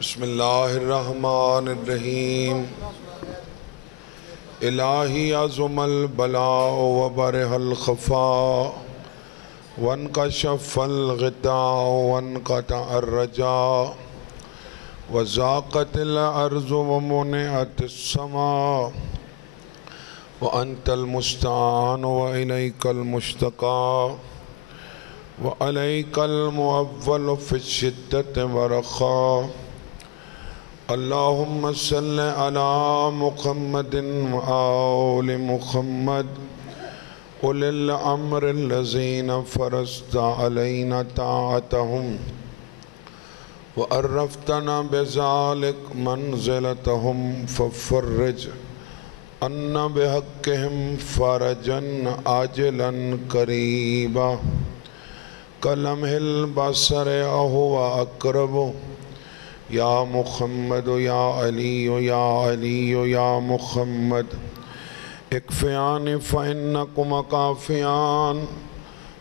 بسم اللہ الرحمن الرحیم الہی عظم البلاء وبرح الخفاء وانکشف الغطاء وانقطع الرجاء وضاقت الارض ومنعت السماء وانت المستعان والیک المشتقى وعلیک المؤول فی الشدۃ والرخاء اللہم صل علی محمد وآل محمد اولی الامر الذین فرضت علینا طاعتهم وعرفتنا بذلک منزلتهم ففرج عنا بحقهم فرجا عاجلا قریبا کلمح البصر اهو اقرب یا محمد یا علی یا علی یا محمد اکفیان فإنکم کافیان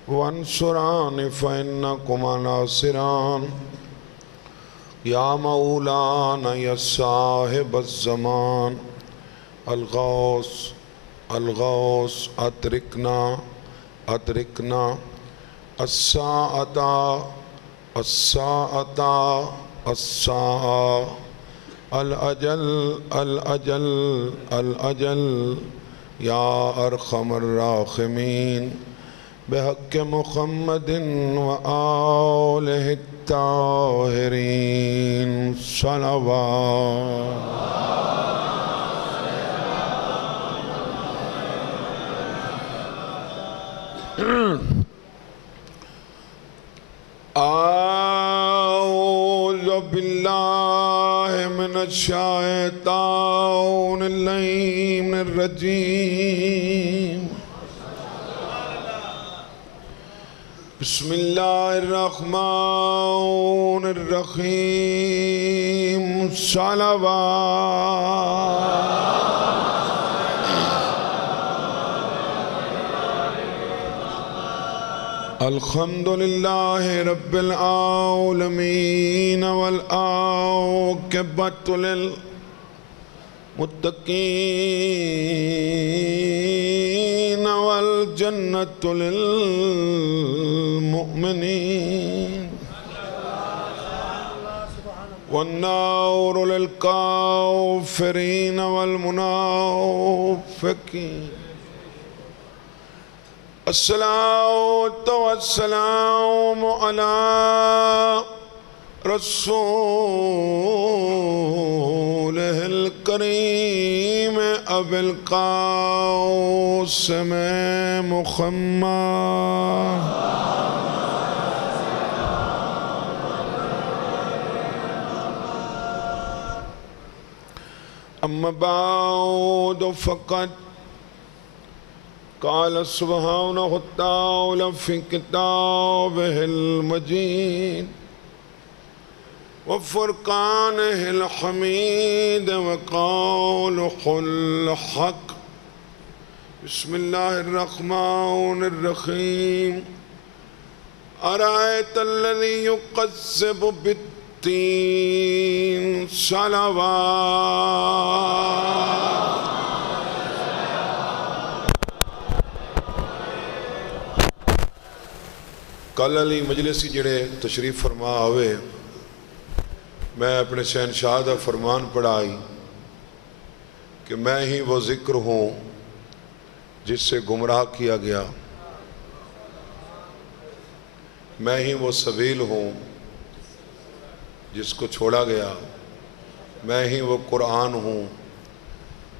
وانصران فإنکم ناصران یا مولانا یا صاحب الزمان الغوث الغوث ادرکنا ادرکنا الساعة الساعة الساعة الأجل الأجل الأجل یا ارحم الراحمین بحق محمد وآلہ الطاہرین صلوات اعوذ باللہ من الشیطان اللعین الرجیم بسم اللہ الرحمن الرحیم صلوات الحمدللہ رب العالمین والعاقبۃ للمتقین والجنۃ للمؤمنین والنار للکافرین والمنافقین الصلاة والسلام على رسوله الكريم أبي القاسم محمد أما بعد فقد قال سبحانه وتعالى في كتابه المجيد وفرقانه الحميد وقوله الحق بسم الله الرحمن الرحيم أرأيت الذي يكذب بالدين صلوات کل علی مجلسی جڑے تشریف فرما ہوئے میں اپنے شہنشاہ دا فرمان پڑھائی کہ میں ہی وہ ذکر ہوں جس سے گمراہ کیا گیا، میں ہی وہ سبیل ہوں جس کو چھوڑا گیا، میں ہی وہ قرآن ہوں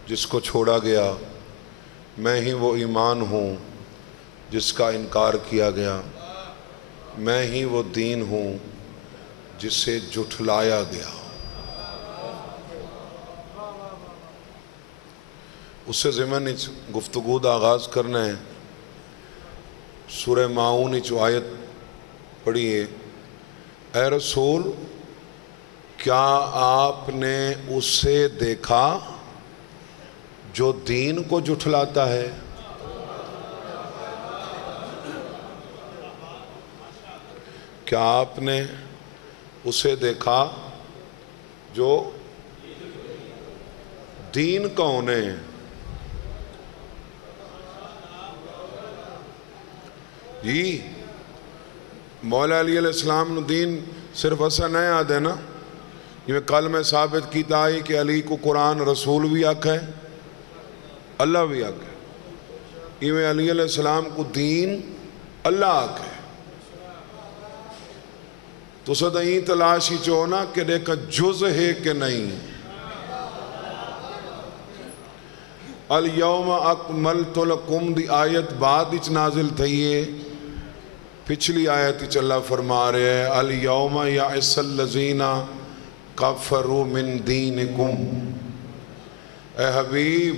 جس کو چھوڑا گیا، میں ہی وہ ایمان ہوں جس کا انکار کیا گیا، میں ہی وہ دین ہوں جسے جھٹلایا گیا۔ اس سے ضمن گفتگو دا آغاز کرنا ہے۔ سورہ ماعون چو آیت پڑھیے، اے رسول کیا آپ نے اسے دیکھا جو دین کو جھٹلاتا ہے؟ کیا آپ نے اسے دیکھا جو دین کون ہے؟ جی مولا علی علیہ السلام نو دین صرف ایسا نہیں یاد ہے نا، یہ کل میں ثابت کیتا ہے کہ علی کو قرآن رسول بھی آکھ ہے، اللہ بھی آکھ ہے، یہ علی علیہ السلام کو دین اللہ آکھ ہے۔ تو سدا این تلاشی چونا کہ دیکھا جز ہے کہ نہیں۔ الیوم اکملت لکم دی آیت بعد اچ نازل تھئیے، پچھلی آیت اچ اللہ فرما رہے ہیں الیوم یعس الذین کفروا من دینکم، اے حبیب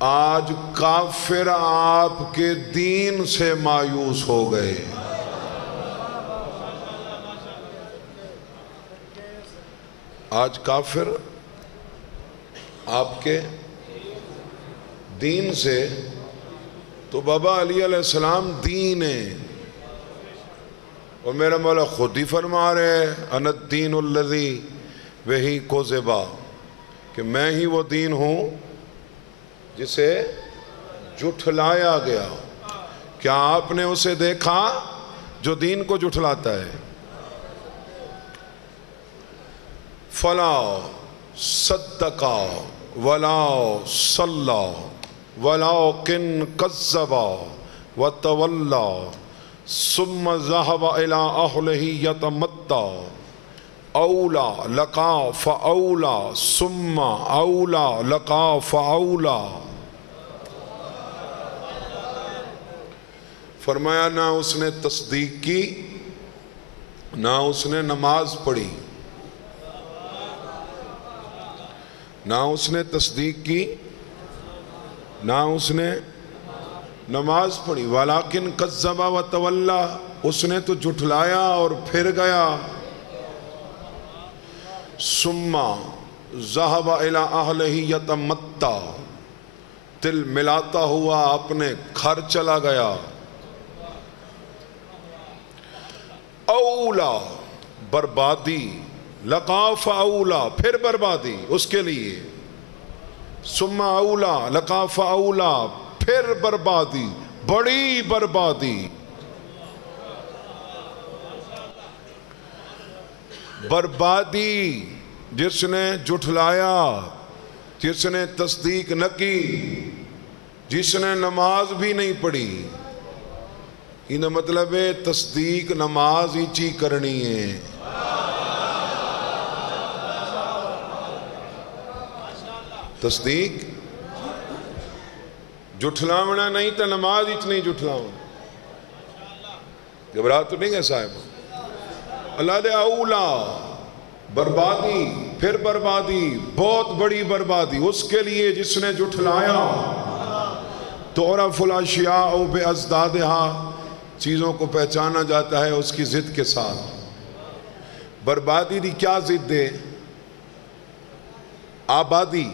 آج کافر آپ کے دین سے مایوس ہو گئے۔ آج کافر آپ کے دین سے، تو بابا علی علیہ السلام دین ہے، اور میرا مولا خود ہی فرما رہے ہیں انا الدین الذی وہی کذبا، کہ میں ہی وہ دین ہوں جسے جھٹلایا گیا۔ کیا آپ نے اسے دیکھا جو دین کو جھٹلاتا ہے؟ فلا صدقا ولا صلا ولكن كذب وتولى ثم ذهب الى اهله يتمطى اولى لك فاولى ثم اولى لك فاولى۔ فرمایا نہ اس نے تصدیق کی نہ اس نے نماز پڑھی، نہ اس نے تصدیق کی نہ اس نے نماز پڑھی، ولیکن کذب وتولی، اس نے تو جھٹلایا اور پھر گیا۔ ثم ذهب الى اہلہ یتمطى، دل ملاتا ہوا اپنے گھر چلا گیا۔ اولا بربادی، لقاف اولا پھر بربادی اس کے لیے، ثم اولا لقاف اولا پھر بربادی، بڑی بربادی۔ بربادی جس نے جھٹلایا، جس نے تصدیق نہ کی، جس نے نماز بھی نہیں پڑھی، یہ مطلب ہے تصدیق نماز ہی چی کرنی ہے۔ تصدیق جھٹلاونا نہیں تو نماز ہی نہیں جھٹلاونا۔ گھبراہ تو نہیں ہے صاحب؟ اللہ دے اولا بربادی پھر بربادی، بہت بڑی بربادی اس کے لیے جس نے جھٹلایا۔ تعرف الاشیاء بازدادہا، چیزوں کو پہچانا جاتا ہے اس کی ضد کے ساتھ۔ بربادی دی کیا ضد ہے؟ آبادی،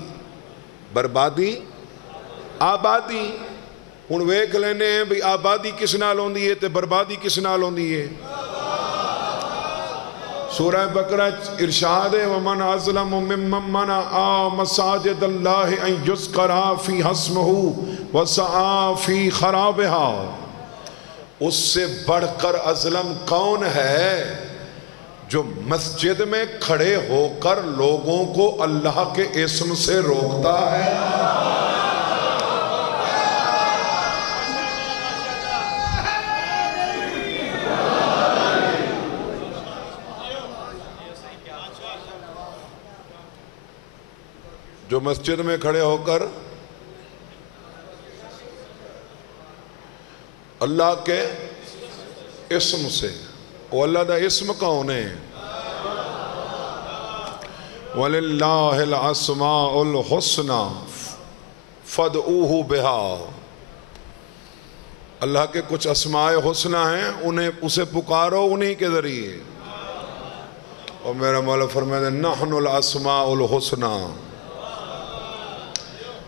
بربادی آبادی۔ ہن ویکھ لینے ہیں بھی آبادی کس نال ہوندی ہے تے بربادی کس نال ہوندی ہے۔ سورہ بقرہ ارشاد ہے ومن اظلم ممن منع مساجد اللہ ان یذکر فی اسمہ وسعی فی خرابها، اس سے بڑھ کر اظلم کون ہے جو مسجد میں کھڑے ہو کر لوگوں کو اللہ کے اسم سے روکتا ہے؟ جو مسجد میں کھڑے ہو کر اللہ کے اسم سے، وہ اللہ دا اسم کون ہے؟ وَلِلَّهِ الْأَسْمَاءُ الْحُسْنَى فَادْعُوهُ بِهَا، اللہ کے کچھ اسماء حسنہ ہیں، انہیں اسے پکارو انہی کے ذریعے۔ اور میرا مولا فرمائے نحن الاسماء الحسنى،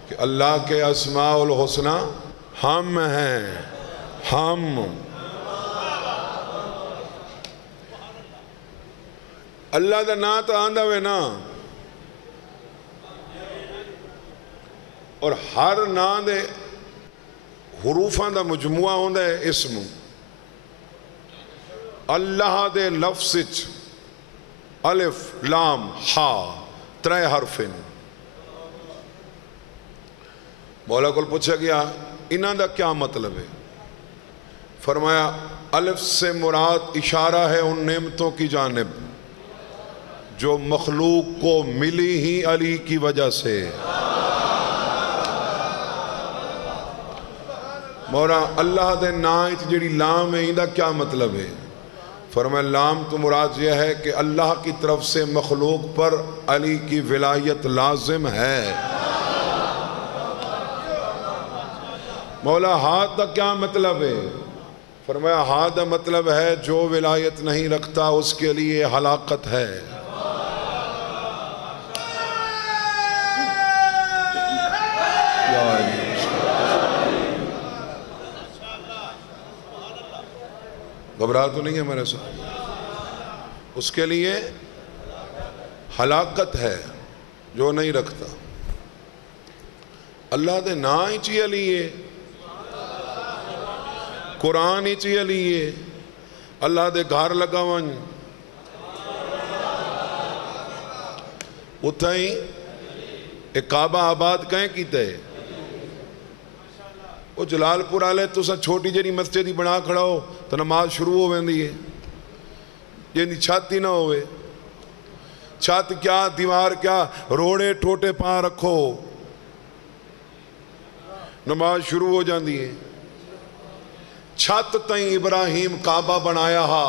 کہ اللہ کے اسماء الحسنى ہم ہیں، ہم اللہ دا نا تو آندہ وے نا، اور ہر نا دے حروفاں دا مجموعہ ہوندہ ہے اسم. اللہ دے لفظ الف لام ہا 3 حرف ہیں. مولا کو پوچھا گیا انہاں دا کیا مطلب ہے؟ فرمایا الف سے مراد اشارہ ہے ان نعمتوں کی جانب جو مخلوق کو ملی ہی علی کی وجہ سے. مولا اللہ دے نائت جڑی لام ہے اندہ کیا مطلب ہے؟ فرمایا لام تو مراد یہ ہے کہ اللہ کی طرف سے مخلوق پر علی کی ولایت لازم ہے. مولا ہاتھ کا کیا مطلب ہے؟ فرمایا ہاتھ کا مطلب ہے جو ولایت نہیں رکھتا اس کے لیے ہلاکت ہے. گھبرا تو نہیں ہے میرے ساتھ؟ اس کے لیے ہلاکت ہے جو نہیں رکھتا. اللہ دے نا ہی چیئے لیے، قرآن ہی چیئے لیے، اللہ دے گھر لگا ون اتھائیں ایک کعبہ آباد کہیں کیتے ہیں. وہ جلال پور آلے تو سا چھوٹی جنی مسجد ہی بنا کھڑا ہو تو نماز شروع ہو ویندی ہے. جنی چھت ہی نہ ہوئے، چھت کیا دیوار کیا، روڑے ٹوٹے پاں رکھو نماز شروع ہو جاندی ہے. چھت تائیں ابراہیم کعبہ بنایا ہا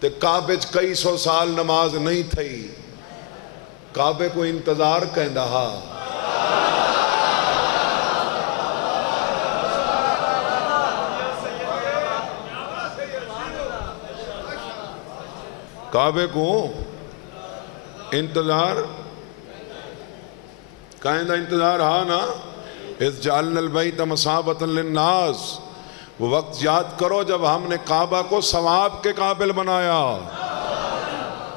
تے کعبے کئی 100 سال نماز نہیں تھی. کعبے کو انتظار کہندا ہا. کعبے کو انتظار کہندہ انتظار ہا نا. اِذْ جَعَلْنَا الْبَيْتَ مَثَابَةً لِلنَّاسِ، وہ وقت یاد کرو جب ہم نے کعبہ کو ثواب کے قابل بنایا.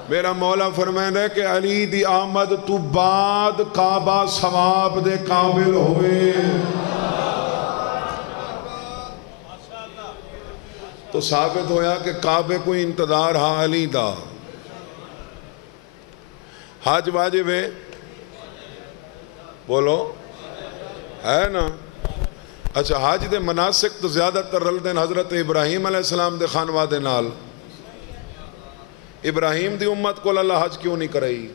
میرا مولا فرمائے ہے کہ علی دی آمد تو بعد کعبہ ثواب دے قابل ہوئے. تو ثابت ہویا کہ کعبے کو انتظار ہا علی دا. حج واجب ہے؟ بولو ہے نا. اچھا حج دے مناسک تو زیادہ تر رل دین حضرت ابراہیم علیہ السلام دے خانواد نال. ابراہیم دی امت کو اللہ حج کیوں نہیں کرائی؟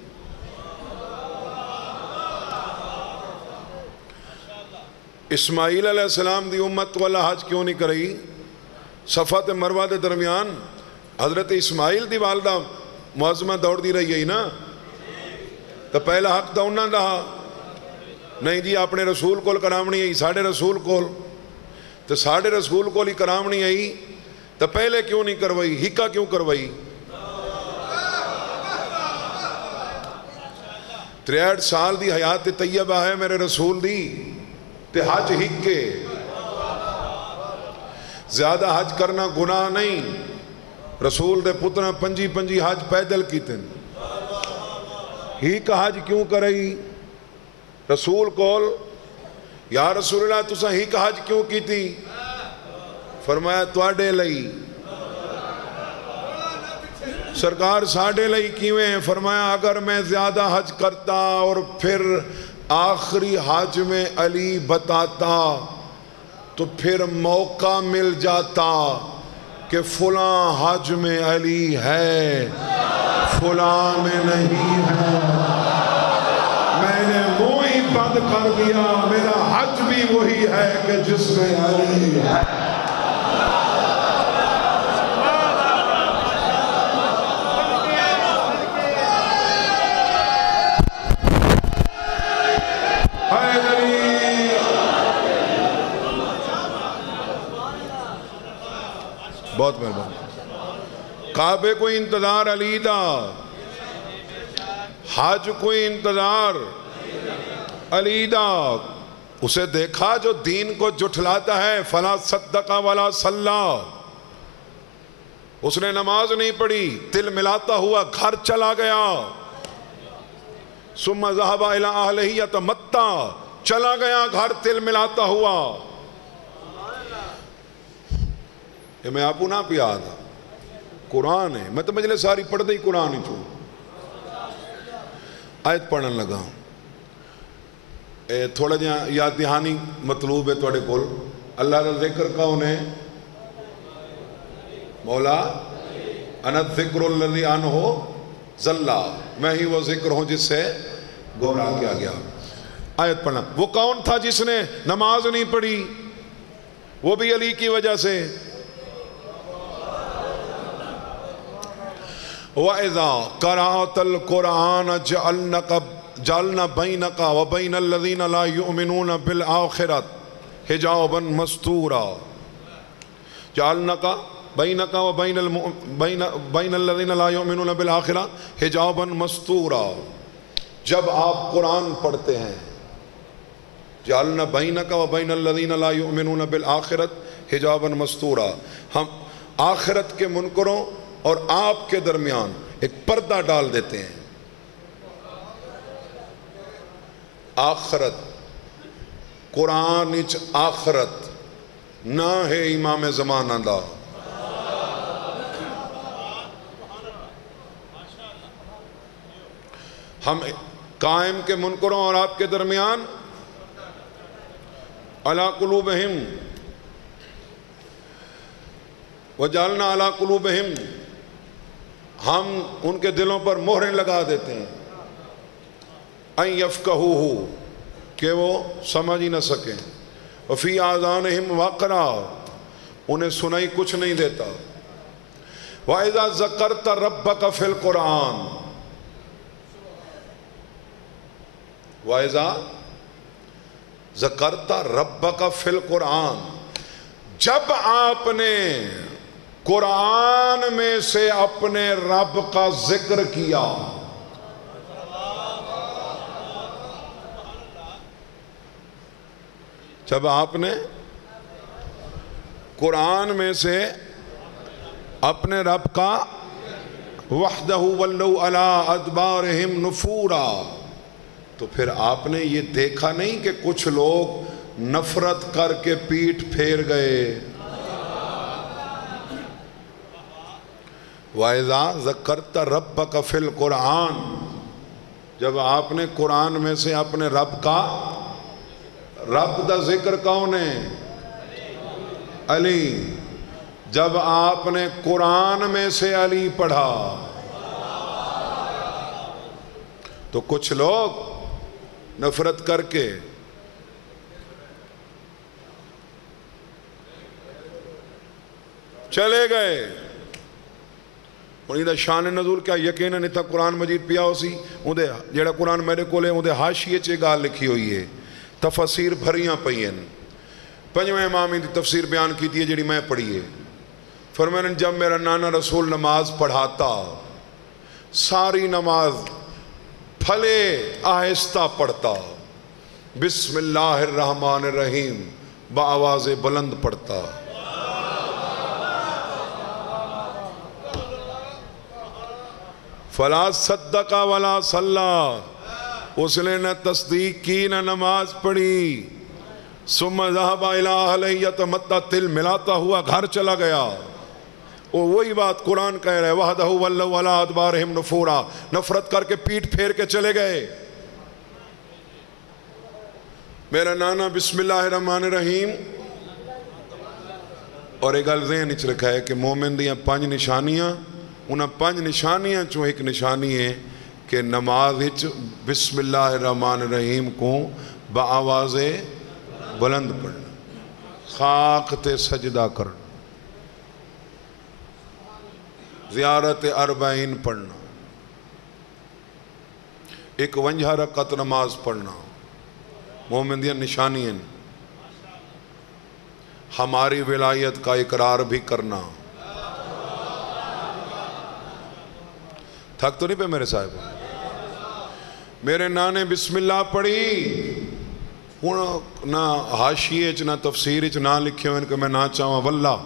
اسماعیل علیہ السلام دی امت کو اللہ حج کیوں نہیں کرائی؟ صفا تے مروہ دے درمیان حضرت اسماعیل دی والدہ معظمہ دوڑ دی رہی ہے نا. تو پہلا حق دا انہاں دا نہیں جی اپنے رسول کول کرامنی آئی، ساڑھے رسول کول تو ساڑھے رسول کول ہی کرامنی آئی تو پہلے کیوں نہیں کروائی؟ ہکا کیوں کروائی؟ 63 سال دی حیات طیبہ ہے میرے رسول دی تے حج ہکے. زیادہ حج کرنا گناہ نہیں. رسول دے پترہ 25 حج پیدل کیتے ہیں. ہی کا حج کیوں کرائی؟ رسول کول یا رسول اللہ تسا ہی کا حج کیوں کی تھی؟ فرمایا تواڈے لئی. سرکار ساڑھے لئی کیویں ہیں؟ فرمایا اگر میں زیادہ حج کرتا اور پھر آخری حج میں علی بتاتا تو پھر موقع مل جاتا کہ فلاں حج میں علی ہے فلاں میں نہیں ہے. میں نے منہ ہی بند کر دیا، میرا حج بھی وہی ہے کہ جس میں علی ہے. بہت مہربان. کعبے کو انتظار علی دا، حج کو انتظار علی دا. اسے دیکھا جو دین کو جھٹلاتا ہے فلا صدق ولا صلی. اس نے نماز نہیں پڑھی، تل ملاتا ہوا گھر چلا گیا. ثم ذهب الى اهله يتمتع، چلا گیا گھر تل ملاتا ہوا. یہ میں آپ کو نہ پیا تھا، قرآن ہے. میں تو مجلس ساری پڑھ دیں قرآن ہی چھوڑ. آیت پڑھن لگا. تھوڑا جہاں یاد دہانی مطلوب ہے تھوڑے کول. اللہ کا ذکر کون ہے؟ مولا انا الذکر الذی عنہ ضل، میں ہی وہ ذکر ہوں جس سے گمراہ کیا گیا. آیت پڑھنا. وہ کون تھا جس نے نماز نہیں پڑھی؟ وہ بھی علی کی وجہ سے. وَإِذَا قَرَأْتَ الْقُرْآنَ جَعَلْنَا بَيْنَكَ وَبَيْنَ الَّذِينَ لَا يُؤْمِنُونَ بِالْآخِرَةِ حِجَابًا مَسْتُورًا. جَعَلْنَا بَيْنَكَ وَبَيْنَ الَّذِينَ لَا يُؤْمِنُونَ بِالْآخِرَةِ حِجَابًا مَسْتُورًا. جب آپ قرآن پڑھتے ہیں، جعلنا بینک و بین الذین لا یؤمنون بالآخرت حجابا مستورا، ہم آخرت کے منکروں اور آپ کے درمیان ایک پردہ ڈال دیتے ہیں. آخرت، قرآن اچ آخرت نہ ہے امام زمانہ دا. ہم قائم کے منکروں اور آپ کے درمیان علی قلوبہم وجعلنا علی قلوبہم، ہم ان کے دلوں پر مہریں لگا دیتے ہیں. ان یفقہوہ، کہ وہ سمجھ ہی نہ سکیں. وفی آذانہم وقرا، انہیں سنائی کچھ نہیں دیتا. وَإِذَا ذَكَرْتَ رَبَّكَ فِي الْقُرْآنِ، وَإِذَا ذَكَرْتَ رَبَّكَ فِي الْقُرْآنِ، جب آپ نے قرآن میں سے اپنے رب کا ذکر کیا. جب آپ نے قرآن میں سے اپنے رب کا وحدہ ولوا علی ادبارہم نفورا، تو پھر آپ نے یہ دیکھا نہیں کہ کچھ لوگ نفرت کر کے پیٹھ پھیر گئے. وَإِذَا ذَكَرْتَ رَبَّكَ فِي الْقُرْآنِ، جب آپ نے قرآن میں سے اپنے رب کا، رب دا ذکر کون ہے؟ علی. جب آپ نے قرآن میں سے علی پڑھا تو کچھ لوگ نفرت کر کے چلے گئے. انہی شان نزول کیا یقیناً اتنا قرآن مجید پیا ہو سی. جیڑا قرآن میرے کو لے اندھے حاشیے چے گال لکھی ہوئی ہے، تفسیر بھریاں پئیں. پنجویں امام دی تفسیر بیان کی تھی جڑی میں پڑھی ہے. فرمایا جب میرا نانا رسول نماز پڑھاتا، ساری نماز پھلے آہستہ پڑھتا، بسم اللہ الرحمن الرحیم بآواز بلند پڑھتا. فلا صدق ولا صلی، اس نے نہ تصدیق کی نہ نماز پڑھی. ثم ذهب الى اهله يتمتع، تل ملاتا ہوا گھر چلا گیا. وہی بات قرآن کہہ رہے وحدہ ولوا علی ادبارہم نفورا، نفرت کر کے پیٹ پھیر کے چلے گئے. میرا نانا بسم اللہ الرحمن الرحیم. اور ایک گل ذہن وچ رکھا ہے کہ مومن دیاں 5 نشانیاں، انہاں 5 نشانیاں چوں ایک نشانی ہے کہ نماز وچ بسم اللہ الرحمن الرحیم کو بآواز بلند پڑھنا، خاک تے سجدہ کرنا، زیارت 40 پڑھنا، 51 رکعت نماز پڑھنا. مومن دیاں نشانیاں. ہماری ولایت کا اقرار بھی کرنا. تھک تو نہیں پہ میرے صاحب؟ میرے نانے بسم اللہ پڑھی، نہ حاشیے نہ تفسیر نہ لکھے ہوئے کہ میں نہ چاہوں واللہ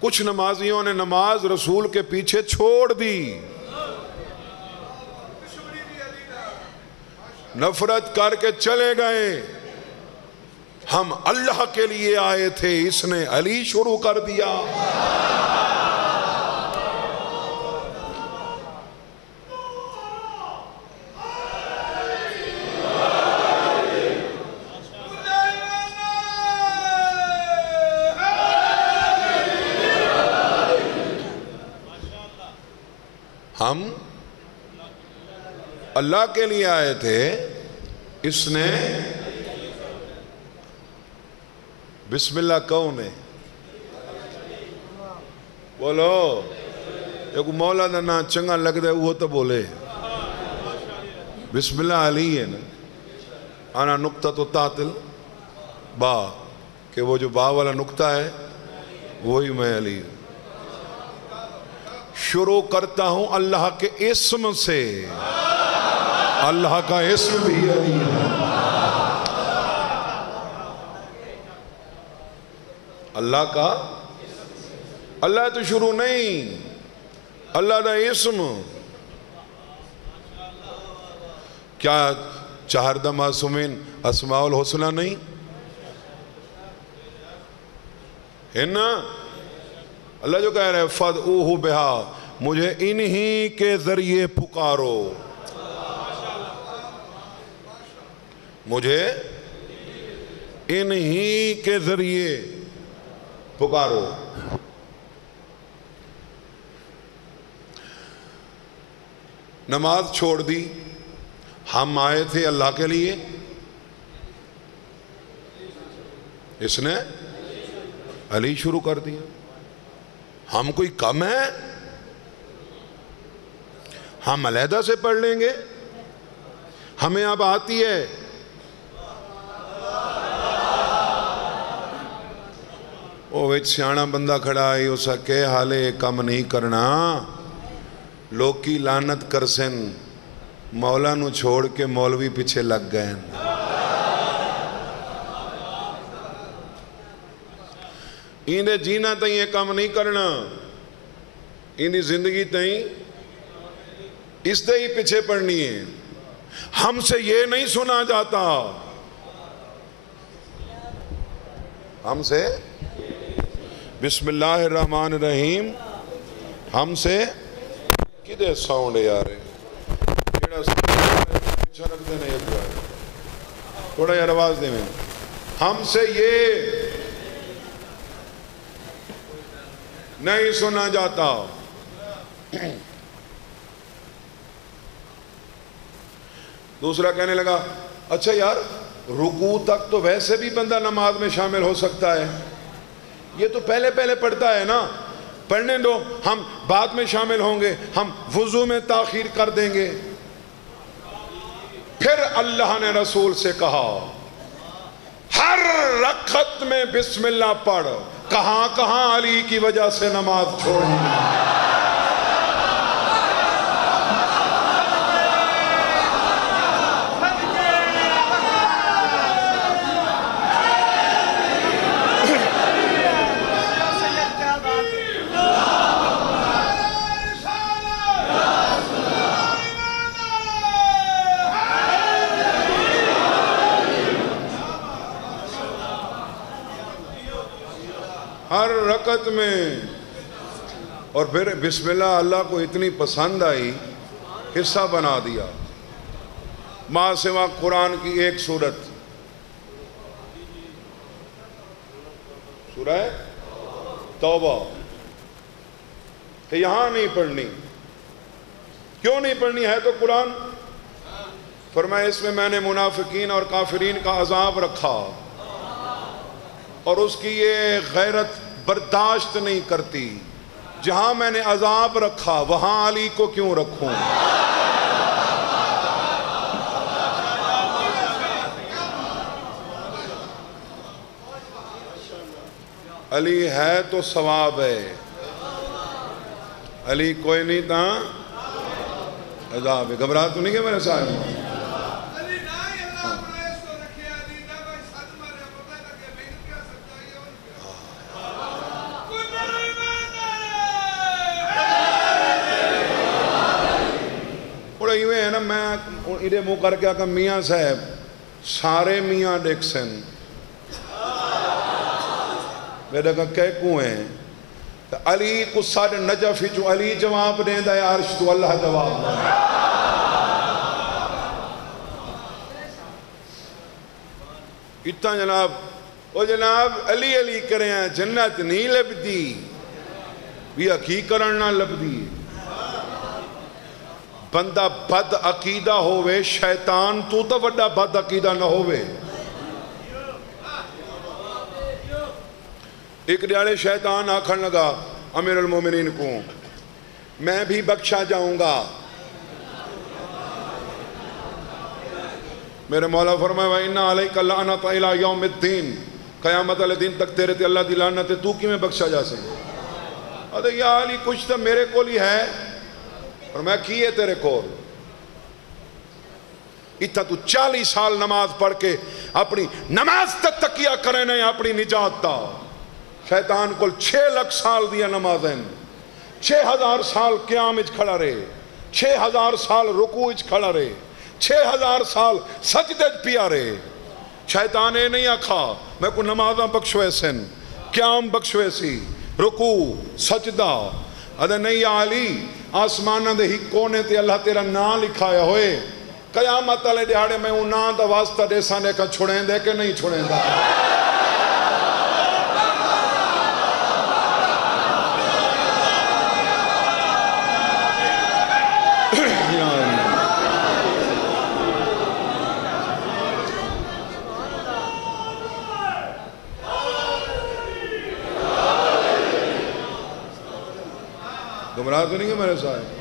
کچھ نمازیوں نے نماز رسول کے پیچھے چھوڑ دی، نفرت کر کے چلے گئے۔ ہم اللہ کے لیے آئے تھے، اس نے علی شروع کر دیا۔ ہم اللہ کے لیے آئے تھے، اس نے بسم اللہ کون ہے؟ بولو، ایک مولا دا نا چنگا لگ دے وہ تو بولے بسم اللہ علی ہے نا۔ آنا نقطہ تو تعطل با، کہ وہ جو با والا نقطہ ہے وہی میں علی ہوں۔ شروع کرتا ہوں اللہ کے اسم سے، اللہ کا اسم بھی علی ہے۔ اللہ کا، اللہ تو شروع نہیں، اللہ دا اسم۔ کیا چہاردہ معصومین اسماء الحسنہ نہیں ہے نا؟ اللہ جو کہہ رہے فَدْعُوهُ بِهَا، مجھے انہی کے ذریعے پکارو، مجھے انہی کے ذریعے پکارو۔ نماز چھوڑ دی، ہم آئے تھے اللہ کے لیے، اس نے علی شروع کر دیا۔ ہم کوئی کم ہے؟ ہم علیحدہ سے پڑھ لیں گے، ہمیں اب آتی ہے۔ وہ وچ سیانا بندہ کھڑا ہے، اسا کہ حالے کم نہیں کرنا، لوگ کی لعنت کرسن، مولا نو چھوڑ کے مولوی پیچھے لگ گئے۔ ایندے جینا تائیں یہ کام نہیں کرنا، ایندی زندگی تائیں اس دے ہی پیچھے پڑنی ہے۔ ہم سے یہ نہیں سنا جاتا، ہم سے بسم اللہ الرحمن الرحیم، ہم سے کدے ساؤنڈ یارے پیچھا رکھ دینا، یہ دعا ہے تھوڑا یار آواز دے میں، ہم سے یہ نہیں سنا جاتا۔ دوسرا کہنے لگا اچھا یار رکوع تک تو ویسے بھی بندہ نماز میں شامل ہو سکتا ہے، یہ تو پہلے پہلے پڑھتا ہے نا، پڑھنے دو، ہم بعد میں شامل ہوں گے، ہم وضو میں تاخیر کر دیں گے۔ پھر اللہ نے رسول سے کہا ہر رکعت میں بسم اللہ پڑھ، کہاں کہاں علی کی وجہ سے نماز چھوڑی۔ ہر رکعت میں، اور پھر بسم اللہ اللہ کو اتنی پسند آئی، حصہ بنا دیا۔ ما سوا قرآن کی ایک سورت، سورہ توبہ، کہ یہاں نہیں پڑھنی۔ کیوں نہیں پڑھنی ہے تو قرآن؟ فرمایا اس میں نے منافقین اور کافرین کا عذاب رکھا، اور اس کی یہ غیرت برداشت نہیں کرتی، جہاں میں نے عذاب رکھا وہاں علی کو کیوں رکھوں؟ علی ہے تو ثواب ہے، علی کوئی نہیں تھا عذاب ہے۔ گھبرا تو نہیں کہ میرے ساتھ؟ میں ادھے منہ کر کے کہ میاں صاحب سارے میاں ڈیکسن میرے کہا کہ کوں ہیں علی کو ساڑھ نجف جو علی جواب دیں دا عرش تو اللہ جواب دیں اتنا جناب وہ جناب علی علی کریں جنت نہیں لبدی بھی اکی کرنا لبدی بندہ بد عقیدہ ہوئے شیطان تو وڈا بد عقیدہ نہ ہوئے ایک دیارے شیطان آکھن لگا امیر المومنین کو میں بھی بخشا جاؤں گا میرے مولا فرمائے وَإِنَّا عَلَيْكَ اللَّعْنَةَ إِلَىٰ يَوْمِ الدِّينِ قیامت علیہ دن تک تیرے تے اللہ دی لعنت ہے تو کی میں بخشا جا سکے ادھے یا علی کچھ تو میرے کول ہی ہے اور میں کیے تیرے کول اتنا تو 40 سال نماز پڑھ کے اپنی نماز تک تکیہ کرے نہیں اپنی نجات تا شیطان کل 6 لکھ سال دیا نماز ہیں 6000 سال قیام اچ کھڑا رہے 6000 سال رکوع اچ کھڑا رہے 6000 سال سجدے پیا رہے شیطان اے نہیں آکھا میں کو نمازاں بخشوے سن قیام بخشوے سی رکوع سجدہ ادھے نہیں یا علی آسمانہ دے ہی کونے تے اللہ تیرا نا لکھایا ہوئے قیامت علیہ دیہاڑے میں وہ نا دا واسطہ دے سانے کا چھوڑیں دے کہ نہیں چھوڑیں دا گمراہ تو نہیں ہے میرے ساتھ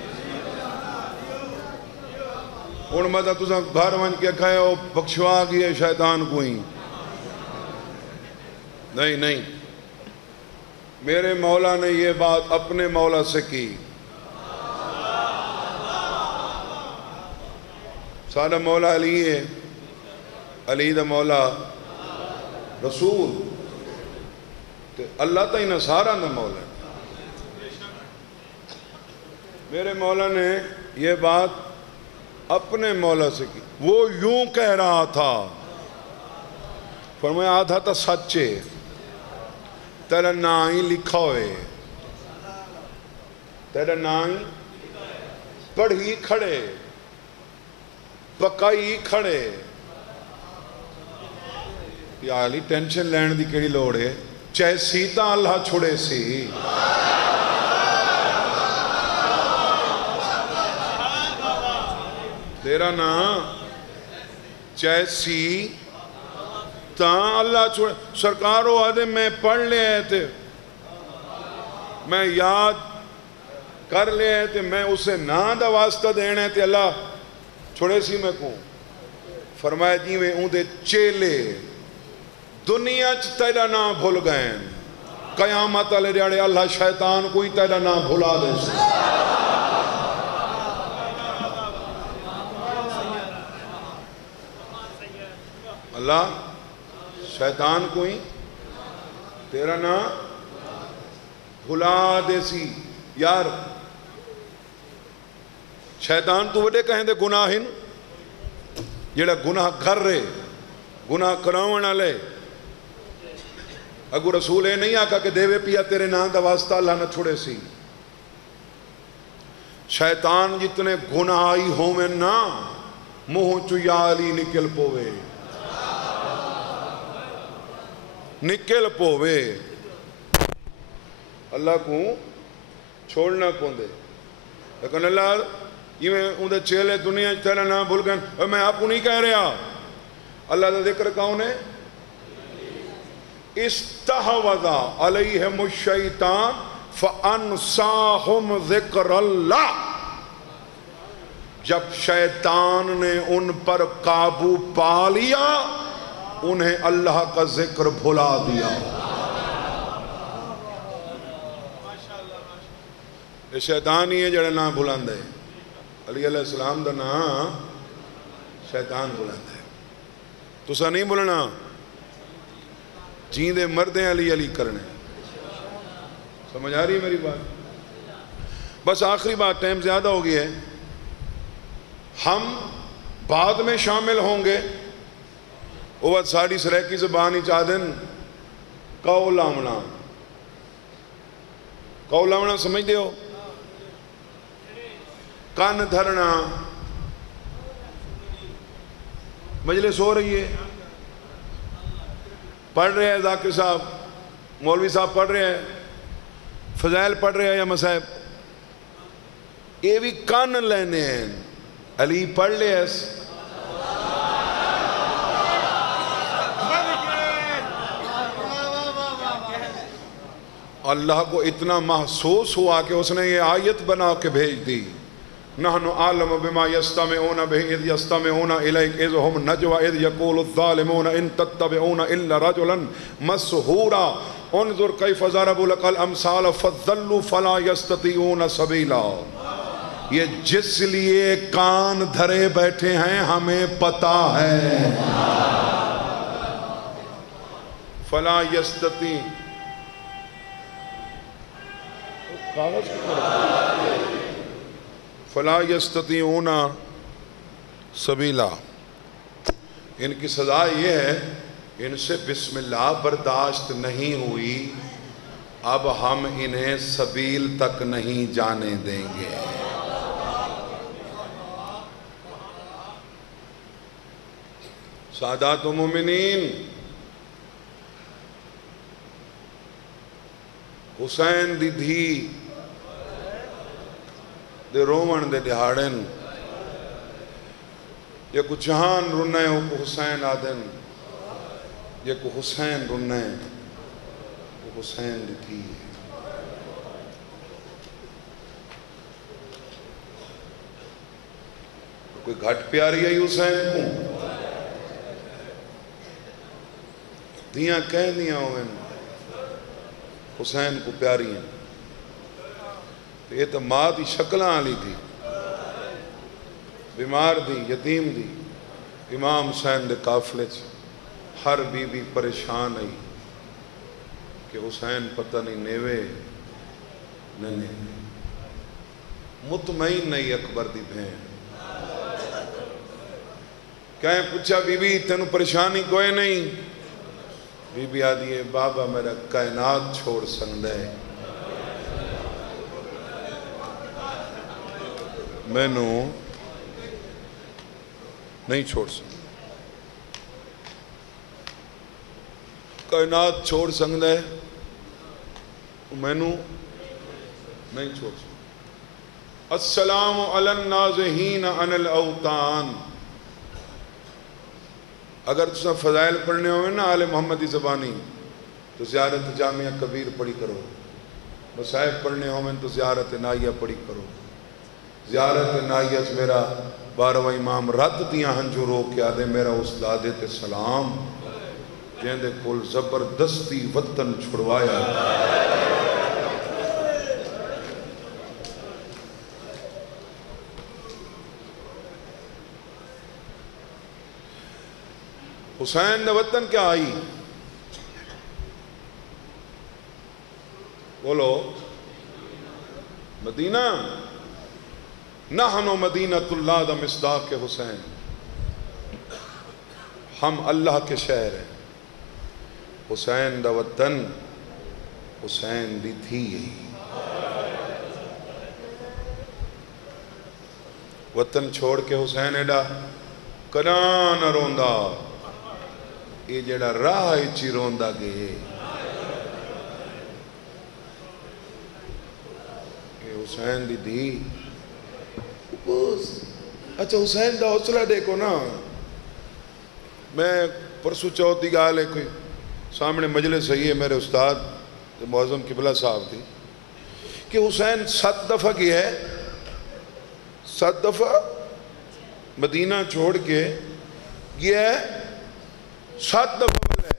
ان مدہ تُساں گھر ون کے کھائے ہو بخشوا گئے شیطان کو ہی نہیں میرے مولا نے یہ بات اپنے مولا سے کی سارا مولا علی ہے علی دا مولا رسول اللہ تا ہی نہ سارا دا مولا ہے میرے مولا نے یہ بات اپنے مولا سے کی وہ یوں کہہ رہا تھا فرمایا آدھا تا سچے تیرا نائی لکھا ہوئے تیرا نائی پڑھی کھڑے پکائی کھڑے یا علی ٹینشن لینڈ دی کڑی لوڑے چاہے سیتا اللہ چھوڑے سی تیرا نا چاہے سی تاں اللہ چھوڑے سرکارو آدھے میں پڑھ لے آئے تھے میں یاد کر لے آئے تھے میں اسے نا دا واسطہ دینے تھے اللہ چھوڑے سی میں کوں فرمایا جی میں اندھے چیلے دنیا چ تیرا نا بھول گئے قیامت علیہ دیاڑے اللہ شیطان کوئی تیرا نا بھولا دے سے اللہ شیطان کوئی تیرا نا بھلا دے سی یار شیطان تو وڈے کہیں دے گناہن جیڑا گناہ کر رہے گناہ کراؤنا لے اگو رسول اے نہیں آکا کہ دیوے پیا تیرے نا دا واسطہ اللہ نہ چھوڑے سی شیطان جتنے گناہی ہوں میں نا منہ چو یا علی نکل پوے نکل پوے اللہ کو چھوڑنا کون دے لیکن اللہ یہ میں اندھے چیلے دنیا تیرا نام بھول گئے میں آپ کو نہیں کہہ رہا اللہ دا ذکر کون ہے استحوذ علیہم الشیطان فانساہم ذکر اللہ جب شیطان نے ان پر قابو پا لیا انہیں اللہ کا ذکر بھلا دیا یہ شیطان ہی ہے جڑا نام بھلاندے علی علیہ السلام دا نام شیطان بھلاندے تو سا نہیں بھولنا جیندے مردیں علی علی کرنے سمجھ آ رہی ہے میری بات بس آخری بات ٹائم زیادہ ہو گئی ہے ہم بعد میں شامل ہوں گے. وہ بات ساری سریکی زبان ہی چاہ دن کاؤ لامنا. کاؤ لامنا سمجھ دے ہو؟ کان دھرنا. مجلس ہو رہی ہے، پڑھ رہے ہیں ذاکر صاحب، مولوی صاحب پڑھ رہے ہیں، فضائل پڑھ رہے ہیں یا مصائب، یہ بھی کان لینے ہیں. علی پڑھ لے ایس اللہ کو اتنا محسوس ہوا کہ اس نے یہ آیت بنا کے بھیج دی. نحن عالم بما یستمعون به اذ یستمعون الیک اذ هم نجوى اذ یقول الظالمون ان تتبعون الا رجلا مسحورا انظر کیف ضربوا لك الامثال فضلوا فلا یستطيعون سبیلا. یہ جس لیے کان دھرے بیٹھے ہیں ہمیں پتہ ہے. فلا یستطیع فلا یستطیعون سبیلا. ان کی سزا یہ ہے ان سے بسم اللہ برداشت نہیں ہوئی، اب ہم انہیں سبیل تک نہیں جانے دیں گے. سادات و مومنین، حسین دی دھی دے رومن دے دہاڑن یہ کو جہان رنائے ہو کو حسین آدن، یہ کو حسین رنائے وہ حسین دی دھی. کوئی گھٹ پیاری ہے حسین کو، دیاں کہہ دیاں ہوئے حسین کو پیاری ہیں. یہ تو ماں دی شکلان آلی تھی، بیمار دی، یتیم دی. امام حسین دے قافلے ہر بی بی پریشان آئی کہ حسین پتہ نہیں نیوے ننے مطمئن نہیں اکبر دی بہن. کہیں پوچھا بی بی تینوں پریشانی کوئی نہیں؟ بی بی آدھی ہے بابا میرا کائنات چھوڑ سکتا ہے، میں نو نہیں چھوڑ سکتا. کائنات چھوڑ سکتا ہے، میں نو نہیں چھوڑ سکتا. السلام علی النازحین عن الاوطان. اگر تسا فضائل پڑھنے ہوئے نا آل محمدی زبانی تو زیارت جامعہ کبیر پڑھی کرو. مصائب پڑھنے ہوئے تو زیارت نائیہ پڑھی کرو. زیارت نائیہ میرا 12واں امام رد دیاں ہنجو رو کے آدھے میرا استاد تے سلام جہاں دے کل زبردستی وطن چھڑوایا. حسین نے وطن کیا آئی؟ بولو مدینہ. نحن مدینۃ اللہ دا مصداق حسین، ہم اللہ کے شہر ہیں. حسین دا وطن حسین دی تھی. وطن چھوڑ کے حسین ایڈا کنا نہ روندا، یہ جڑا راہ چی روندا گئے. یہ حسین دی دی. اچھا حسین دا حوصلہ دیکھو نا. میں پرسو چوتھی گال ہے کوئی سامنے مجلس صحیح ہے میرے استاد معظم قبلہ صاحب تھی کہ حسین 7 دفعہ کی ہے، 7 دفعہ مدینہ چھوڑ کے یہ ہے، 7 دفعہ ملے.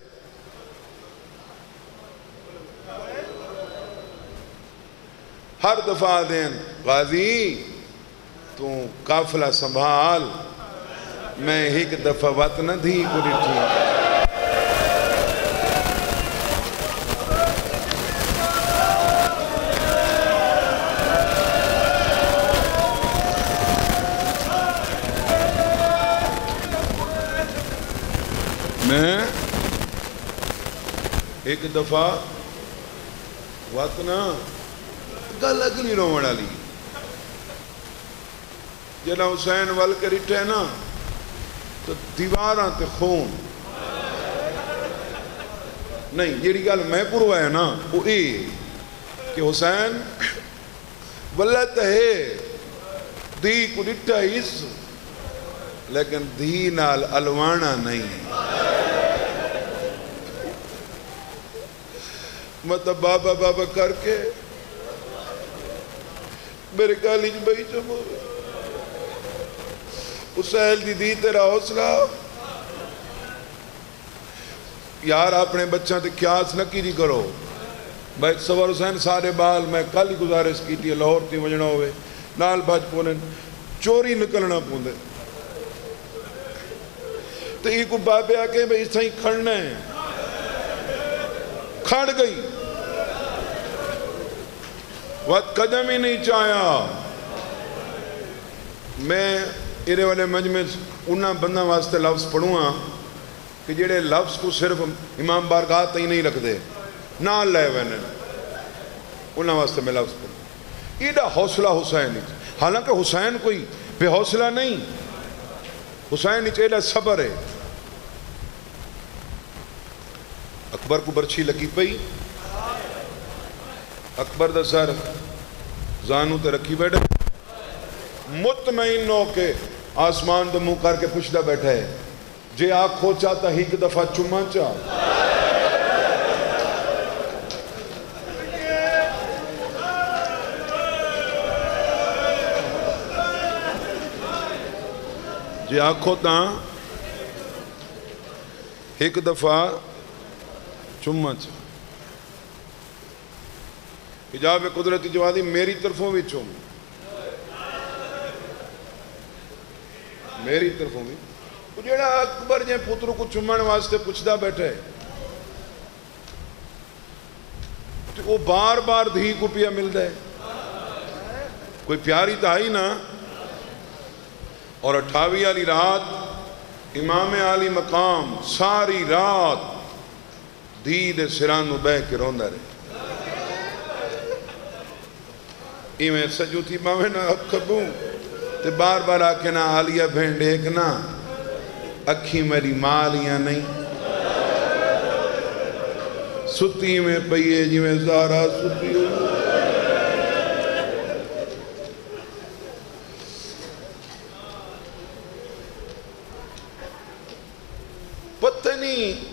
ہر دفعہ دین غازی تو قافلہ سنبھال، میں ایک دفعہ وطن دھی کو ڈٹھی. ایک دفعہ وقت نا گل اگلی رومن والی جنا حسین ول کے رٹھے نا تو دیواراں تے خون نہیں جیڑی گل میں پورو ہے نا وہ یہ کہ حسین ولت ہے دی کو رٹھا اس لیکن دی نال الوانا نہیں مطلب بابا بابا کر کے میرے کالج بھائی جب حسین دی تیرا حوصلہ یار اپنے بچہ تے قیاس نہ کی کرو بھائی سوار حسین سارے بال میں کل ہی گزارش کی تھی لاہور تھی وجنا ہوئے نال بج پونے چوری نکلنا پوندے تو یہ کو بابے آکے میں اس طرح کھڑنا ہے کھڑ گئی وقت قدم ہی نہیں چاہیا میں ایرے والے مجمع انہاں بندہ واسطے لفظ پڑھوں ہاں کہ جڑے لفظ کو صرف امام بارگاہ تھی نہیں رکھ دے نہ لے وینے انہاں واسطے میں لفظ پڑھوں ایڈا حوصلہ حسین نہیں حالانکہ حسین کوئی بے حوصلہ نہیں حسین نہیں ایڈا صبر ہے اکبر کو برچھی لگی پئی اکبر دا سر زانو تے رکھی بیٹھے مطمئن ہو کے آسمان دا منہ کر کے پوچھتا بیٹھا ہے جے آنکھو چاہتا ہی ایک دفعہ چما چاہ جے آنکھو تا ایک دفعہ چما چاہ حجاب قدرتی جوادی میری طرفوں بھی چوم میری طرفوں بھی وہ جیڑا اکبر جائیں پتروں کو چمن واسطے پوچھتا بیٹھے وہ بار بار دھی کو پیا مل دے کوئی پیاری تا ہی نا اور 28 والی رات امام عالی مقام ساری رات دھی دے سرانو بہ کے روندہ رہے ایمیں سجو تھی باوے نا اکبوں تے بار بار آکے نا آلیا بھین دیکھنا اکھی میری مالیاں نہیں ستی میں پئیے جی میں زارا ستی ہوں پتہ نہیں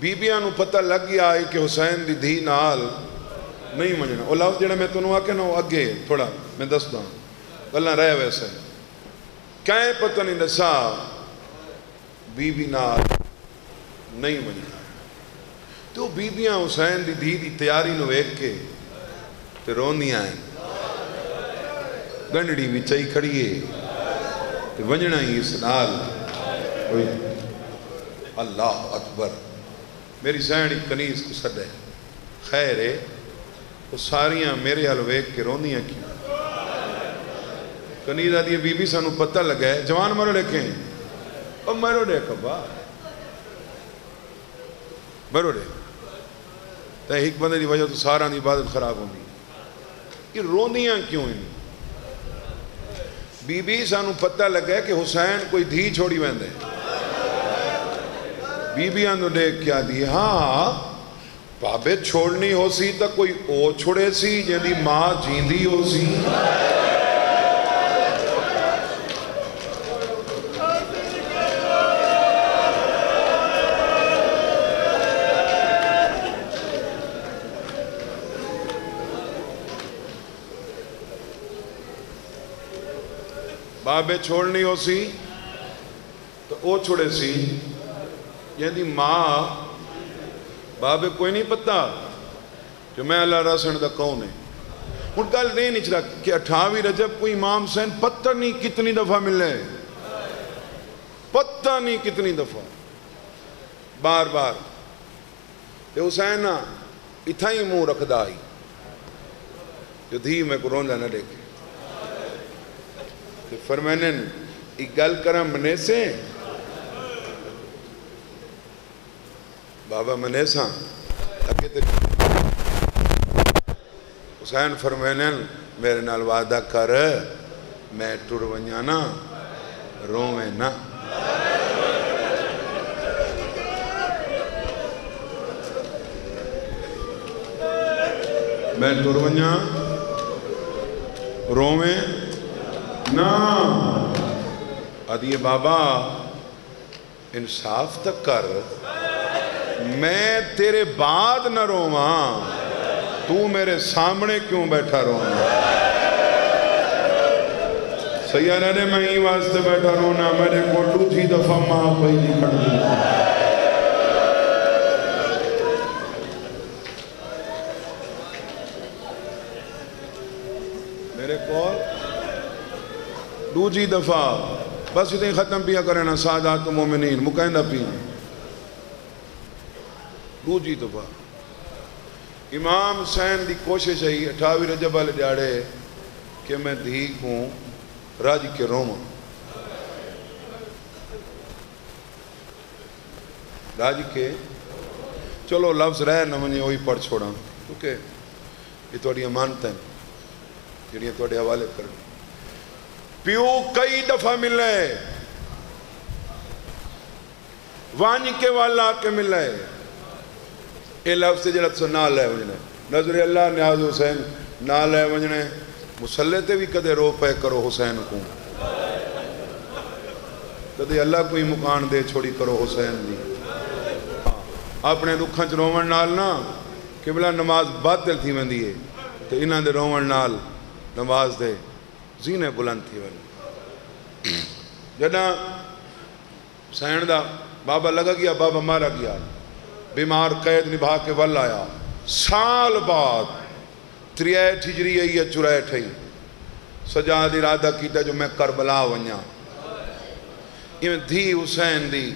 بیبیاں نو پتہ لگ گیا ہے کہ حسین دی دھی نال نہیں منجنا وہ لفظ جڑا میں تنوں آکے نا اگے تھوڑا میں دستا ہوں اللہ رہے ویسے کہیں پتہ نہیں دسا بی بی نال نہیں منجنا تو بیبیاں حسین دی دھی دی تیاری نو ایک کے تے روندیاں ہیں گنڈی بھی چاہی کھڑیے تے ونجنا ہی اس نال اللہ اکبر میری سینڈی کنیز کو سڑے خیر ہے وہ ساریاں میرے حلویک کے روندیاں کی کنیز آدھی بی بی سانو پتہ لگا ہے جوان مرو دیکھیں اور مرو دیکھ با مرو دیکھ تو ایک بندے دی وجہ تو سارا دی عبادت خراب ہوندی یہ روندیاں کیوں ہیں بی بی سانو پتہ لگا ہے کہ حسین کوئی دھی چھوڑی ویندے بی بی آنو دیکھ کیا دی ہاں بابے چھوڑنی ہو سی تا کوئی او چھوڑے سی جن دی ماں جیندی ہو سی بابے چھوڑنی ہو سی تو او چھوڑے سی جن دی ماں بابے کوئی نہیں پتا جو میں اللہ رسن دا کون ہے ان کال نہیں نچلا کہ 28 رجب کو امام حسین پتہ نہیں کتنی دفعہ ملے پتہ نہیں کتنی دفعہ بار بار کہ حسین اتھا ہی منہ رکھ دائی جو دھی میں کو روندہ نہ دیکھے کہ فرمائنے ایک گل کرم منے سے بابا منے ساں اگے تے حسین فرمائنے میرے نال وعدہ کر میں ٹر ونجا نا روویں نا میں ٹر ونجا روویں نا آدھیے بابا انصاف تک کر میں تیرے بعد نہ رواں تو میرے سامنے کیوں بیٹھا رواں سیارہ نے میں ہی واسطے بیٹھا رونا میرے کو دوسری دفعہ ماں پہی نہیں کھڑ دی میرے کو دوسری دفعہ بس اتنی ختم پیا کرنا سادات مومنین مکہندہ پیا دوسری دفعہ امام حسین دی کوشش ہے 28 رجب والے دیہڑے کہ میں دھی کو راج کے روما راج کے چلو لفظ رہ نہ منجھے وہی پڑھ چھوڑا کیونکہ یہ توڑی امانت ہیں جنہیں توڑے حوالے کر پیو کئی دفعہ ملے وانی کے والا کے ملے اے لفظ سے جڑا تو نہ لے وجنے نظر اللہ نیاز حسین نہ لے وجنے مسلح تے بھی کدے رو پہ کرو حسین کو کدے اللہ کوئی مکان دے چھوڑی کرو حسین دی اپنے دکھاں چ روون نال نا کہ بلا نماز باطل تھی ویندی ہے تو انہاں دے روون نال نماز دے زینے بلند تھی ویندی جڑا حسین دا بابا لگا گیا بابا مارا گیا بیمار قید نبھا کے ول آیا سال بعد 63 ہجری ہے یا 64 ہے سجاد ارادہ کیتا جو میں کربلا ونیا یہ دھی حسین دی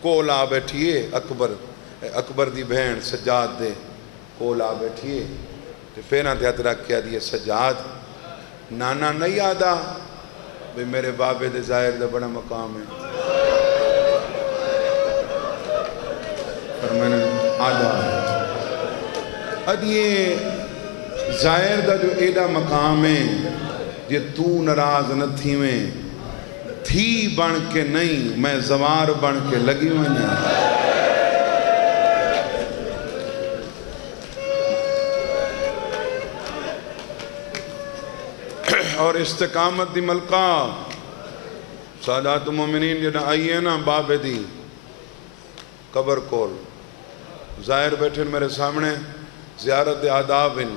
کولا بیٹھیے اکبر دی بہن سجاد دے کولا بیٹھیے تو پیران تے ہاتھ رکھ کیا دیئے سجاد نانا نہیں آدھا بے میرے بابے دے ظاہر دے بڑا مقام ہے پر میں نے آدھا ادھیے ظاہر دا جو ایڈا مقام ہے یہ تو نراز نہ تھی میں تھی بن کے نہیں میں زوار بن کے لگی ہوئی اور استقامت دی ملکہ سادات مومنین جنہا آئیے نا بابے دی قبر کول ظاہر بیٹھے میرے سامنے زیارت آداب ان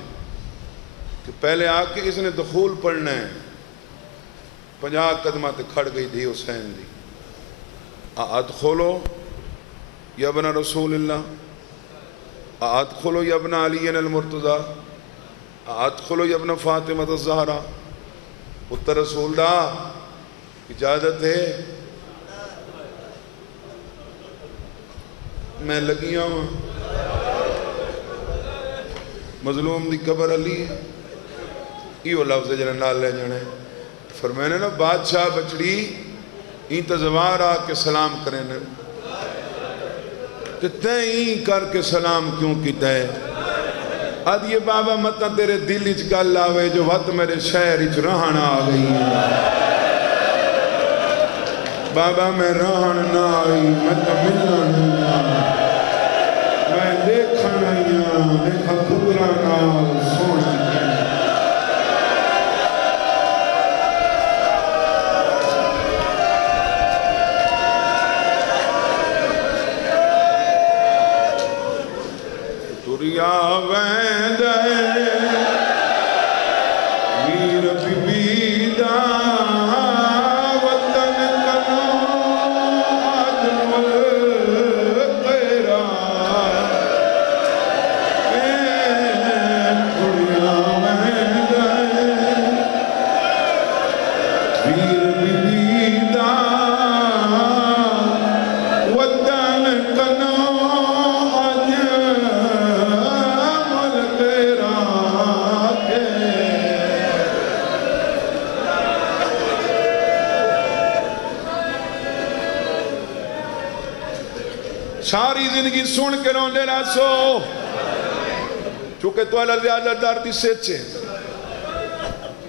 کہ پہلے آ کے اس نے دخول پڑھنا ہے 50 قدمہ تے کھڑ گئی دی حسین دی ادخلو یا ابن رسول اللہ ادخلو یا ابن علی المرتضی ادخلو یا ابن فاطمہ الزہرا اتر رسول دا اجازت ہے میں لگیا ہوں مظلوم دی قبر علی ایو لفظ جنہ نال لے جانے فرمائنے نا بادشاہ بچڑی انتظار آ کے سلام کریں تین کر کے سلام کیوں کیتا ہے آدھ یہ بابا مطا تیرے دل اچ گل آوے جو وقت میرے شہر اچ رہن آ گئی ہے بابا میں رہن نہ آئی میں تو ملنا نہیں میں دیکھا نہیں دیکھا خبرہ نال سوچ تریا ویند ویر بی دا ساری زندگی سن کے روندے راسو چونکہ تو اللہ زیادہ دردی سے چھے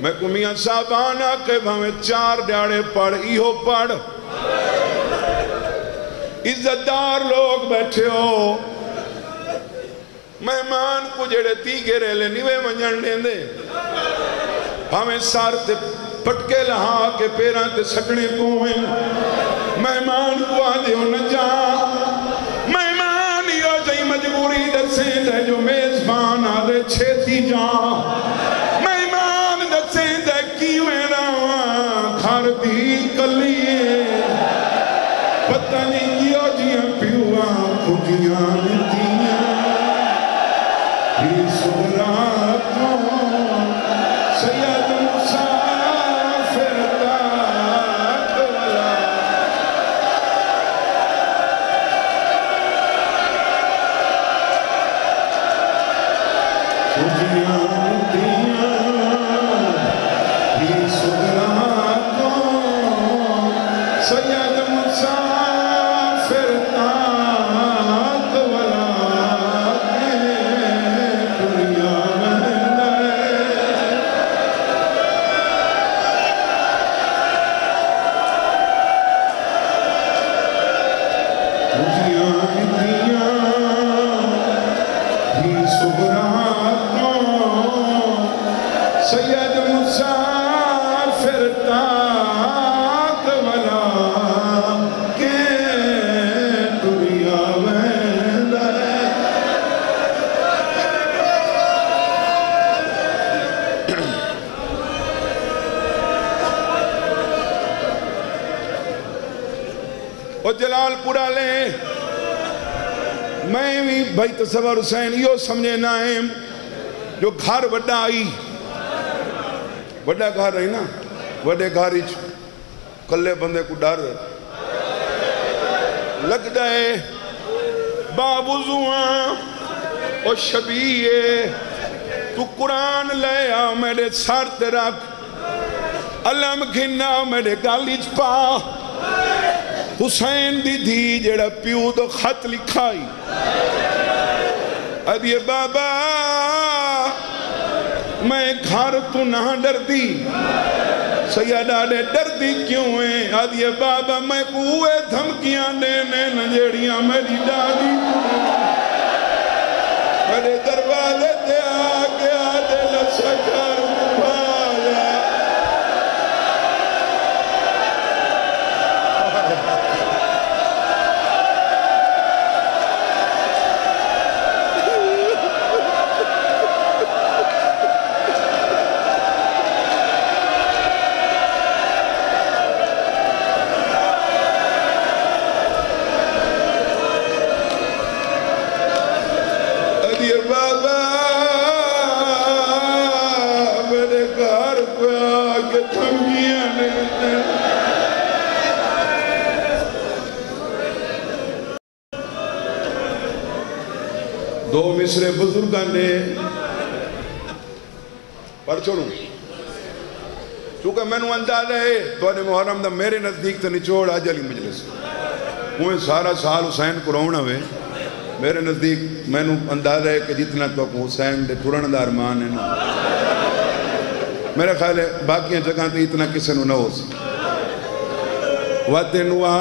میں کو میاں صاحب آنا کہ ہمیں 4 دیاڑے پڑھ ایہو پڑھ عزتدار لوگ بیٹھے ہو مہمان کو جڑے تیگے رہے نیوے منجن دیں دے ہمیں سار تے پٹکے لہا کے پیران تے سکنے کوئیں مہمان کو آدھے ہو نہ جا مہمان یہ جائی مجبوری دسیں دے جو میزبان آدھے چھیتی جا مہمان دسیں دے کیویں راواں گھر دی کلیے پتہ نہیں کیا جیاں پیواں خودیاں دیاں ہی سوراتوں سید مسافر تاک والا خودیاں دیاں ہی سوراتوں سید مسافر تاک والا دنیا سید مسافر تاک والا کے دنیا ویندہ اور جلال پورا لیں میں بھی بھائی تصور حسین یہ سمجھے نائم جو گھر وڈا آئی وڈا گھر رہی نا وڈے گھر ہی کلے بندے کو ڈر لگ دائے بابوزوان اور شبیہ تو قرآن لے آ میرے سر تے رکھ علم گھنا میرے گالی پا حسین دی دھی جڑا پیو تو خط لکھائی ادھے بابا میں گھر تو نہ ڈر دی سیدہ نے ڈر دی کیوں ہیں ادھے بابا میں کوئے دھمکیاں دینے نجڑیاں میری ڈالی میرے دروازے تے آگے آدھے لسکر پایا دو مصرے بزرگان نے پڑھ چھوڑوں چونکہ میں نے اندازہ ہے تو انہیں محرم دا میرے نزدیک تا نچوڑ آج علی مجلس وہ سارا سال حسین کو رونا ہوئے میرے نزدیک میں نے اندازہ ہے کہ جتنا تو حسین دے پورن دا ارمان ہے نا میرا خیال ہے باقیاں جگہ تے اتنا کسے نو نہ ہو سی وقت نوا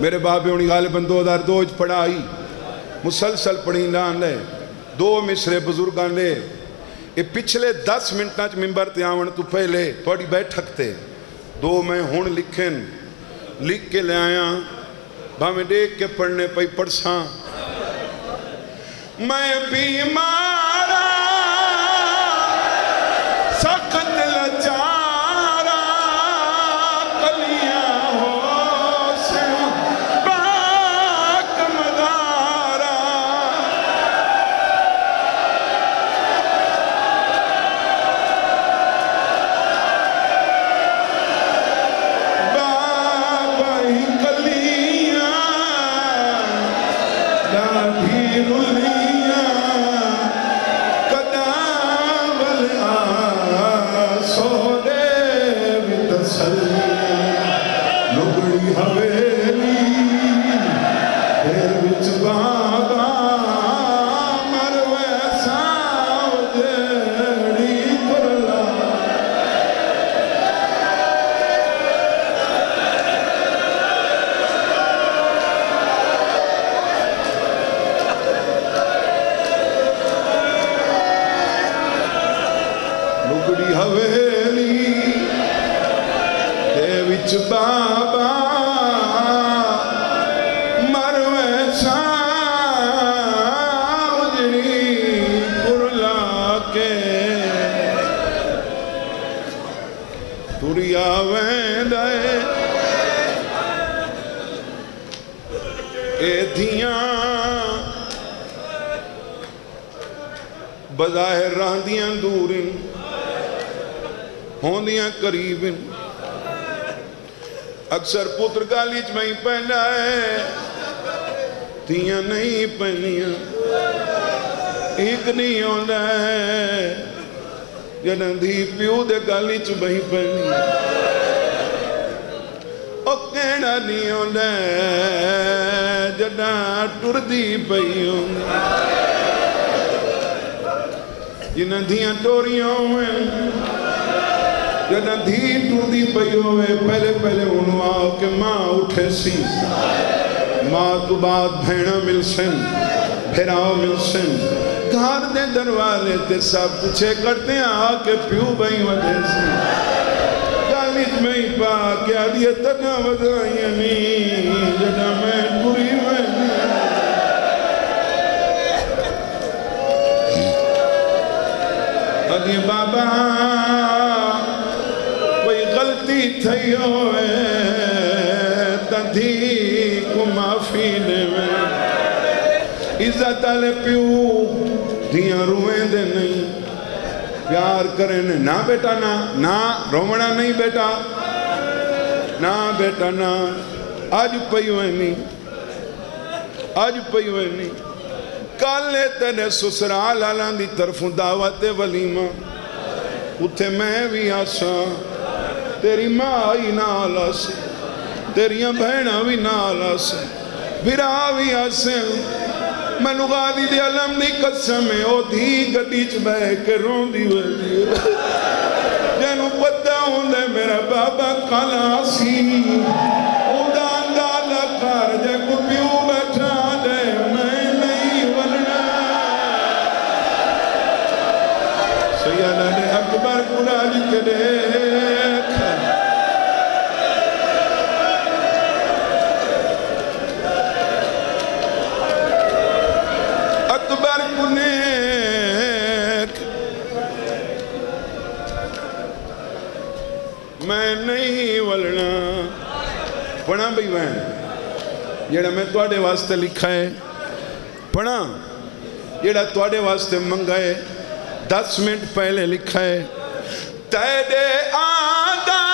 میرے بابے انہی غالباً 2002 پڑھائی مسلسل پڑھی نہ لے 2 مصرے بزرگان لے یہ پچھلے 10 منٹاں ممبر تے آون تو پہلے تھوڑی بیٹھک تے 2 میں ہون لکھن لکھ کے لے آیا بھامیں دیکھ کے پڑھنے پہ پڑھ ساں میں بیمارا سخت لچارا کلیاں ہو سے پاک مدارا بابا ہی کلیاں لاٹھی رلیاں قدامل سوڑے بتسلیاں لگڑی حویلی پھر بچ بابا مروے سان بابا مروے ساوجڑی کرلا کے تریا ویندے اے دھیاں بظاہر راندیاں دورن ہوندیاں قریبن اکثر پتر گالیچ میں پہنا ہے تیاں نہیں پہنیاں ایک نہیں ہوندہ ہے جنہاں دھی پیو دے گالیچ میں پہنیاں او کہنا نہیں ہوندہ ہے جنہاں ٹر دی پہیوں جنہاں دھیاں ٹوریاں ہوئے جنہاں دھی ٹر دی پہیوں ہوئے پہلے انہوں آؤ کہ ماں اٹھے سی ماں تو بعد بھیڑا مل سن پھراؤ مل سن گھار دے دروالے تے سب پچھے کرتے ہیں آکے پیو بھائی وجہ سی گالیت میں ہی پا کیا دیئے تنہ وزائیں نہیں جنہاں میں پوری میں ادھی بابا کوئی غلطی تھی ہوئے تدھی کو معافی دے میں عزت آلے پیو دھیاں روئیں دے نہیں پیار کریں نا بیٹا نا رومنا نہیں بیٹا نا بیٹا نا آج پیوئے نہیں کالے تیرے سسرال آلان دی طرفوں دعوت ولیمہ اتھے میں بھی آساں تیری ماں آئی نال آسے تیریاں بہنہ بھی نال آسے بھرا بھی آسے میں نغادی دی علم دی قسم ہے او دھی گٹیچ بے کے رون دی ویدی جنہوں پتہ ہوں دے میرا بابا کالا سی او داندہ لکھار جے کو پیو بیٹھا دے میں نہیں ورنہ سیدہ نے اکبر قرآن کے دیکھ اکبر کنیک میں نہیں ولنا پڑھا بھی وین جیڑا میں توڑے واسطے لکھا ہے پڑھا جیڑا توڑے واسطے منگائے 10 منٹ پہلے لکھا ہے تیرے آدھا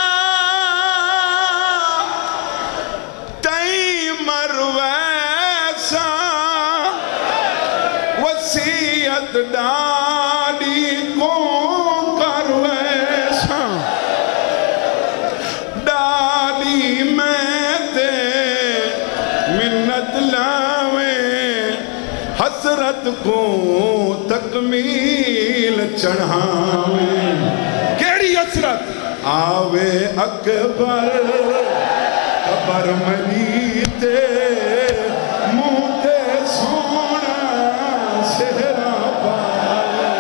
تئی مرویسا وسیعت ڈاڑی کو کرویسا ڈاڑی میں تے منت لاویں حسرت کو تکمیل چڑھاویں کیڑی حسرت آوے اکبر قبر ملیتے موتے سونا سہرا پائے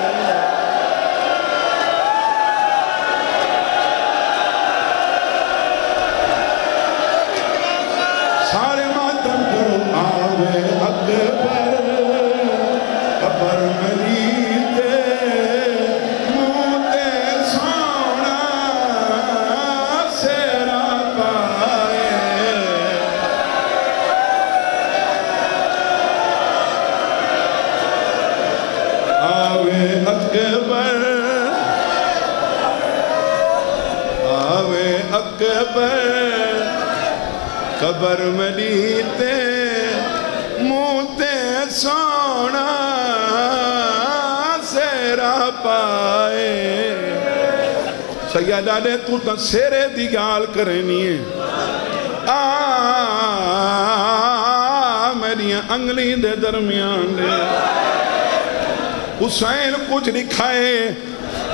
سارے ماتم کرو آوے اکبر قبر ملیتے موتے سونا سہرا پائے آوے اکبر قبر ملیتے موتے سونا سہرا پائے سیدہ نے تو تا سیرے دی گال کرنی ہے میری انگلی دے درمیان دے حسین کچھ دکھائے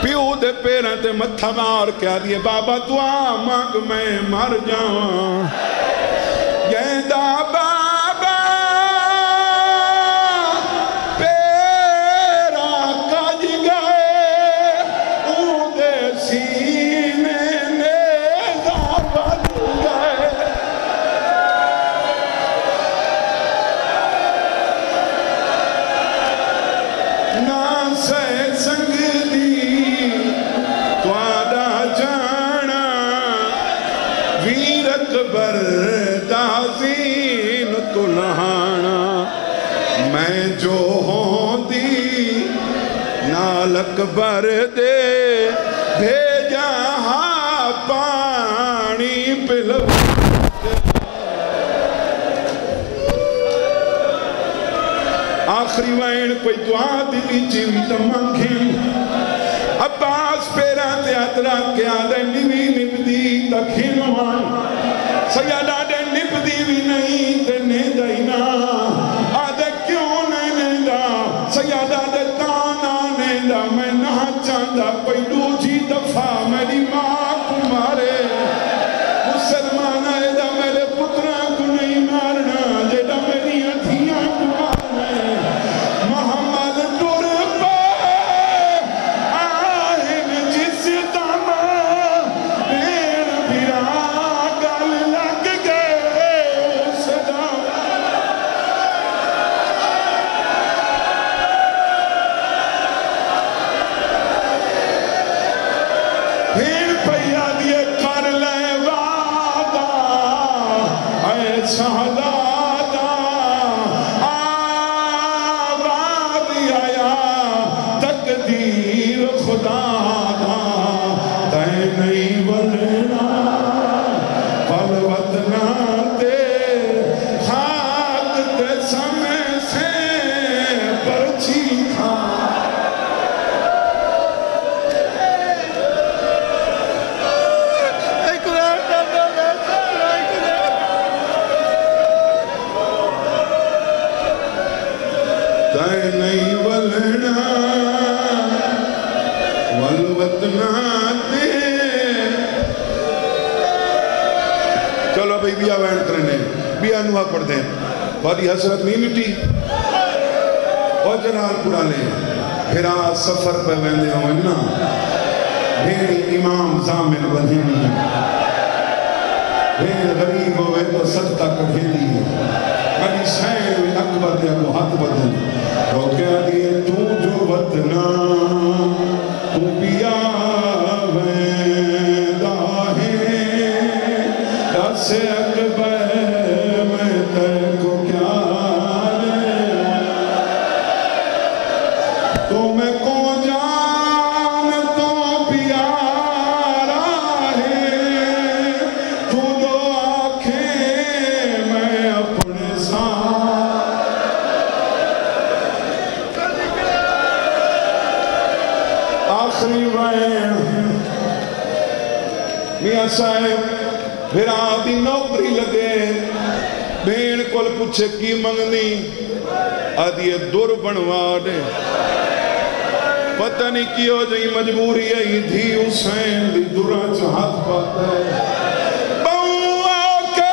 پیو دے پیریں تے متھا مار کیا دیئے بابا دعا مانگ میں مر جاؤں یہ دا بابا پیرا کج گئے او دے سینے نے دا بج گئے اکبر تحسین تو نہانا میں جو ہوں دی نال اکبر دے بھیجا ہاں پانی پلو آخری وائن کوئی دعا دلی چیوی تمانکھیں عباس پیرا تیاترا کیا دے نوی نبدی تکھنوان سیادہ دے نبدی بھی نہیں تے نیدائینا آدھے کیوں نیدہ سیادہ دے تانا نیدہ میں نہ چاندہ کوئی دوجی دفعہ میری ماں کو مارے مسلمان ایدہ میرے پترہ کو نہیں مارنا جیدہ میری اتھیاں کو مارنے محمد دور پہ آہن جس داما بیر بھیرا گل لگ گئے اس داما پھر پہیا دیے کر لے وعدہ اے شہدادہ آباد آیا تقدیر خدا دا تے نہیں ولنا پل وطنا تے خاک تے سمے سے پرچی تھا تے نہیں ولنا والوطنا تے چلو بھئی بیا وین کرنے بیا نوہ پڑھ دیں بادی حسرت نہیں مٹی اور جنال پڑا لیں پھرا سفر پہ ویندے ہوں نا بھیڑی امام زامن ودھینی بھیڑ غریب ہوئے تو صدقہ کٹھینی میری سین اکبر دے کو ہاتھ بدن رو کیا دیئے تو جو وطنا تو بیا ویندہ ہے دس اکبر میں تے کو کیا لے تو میں کو جان تو پیارا ہے تو دو آنکھیں میں اپنے ساتھ آخری وین میاں صاحب بھیرا دی نوکری لگے بین کول پوچھے کی منگنی آدھی دور بنوا دے پتہ نہیں کیوں جائی مجبوری ہے دھی حسین دی دورا چاہت پاتا ہے بہوا کے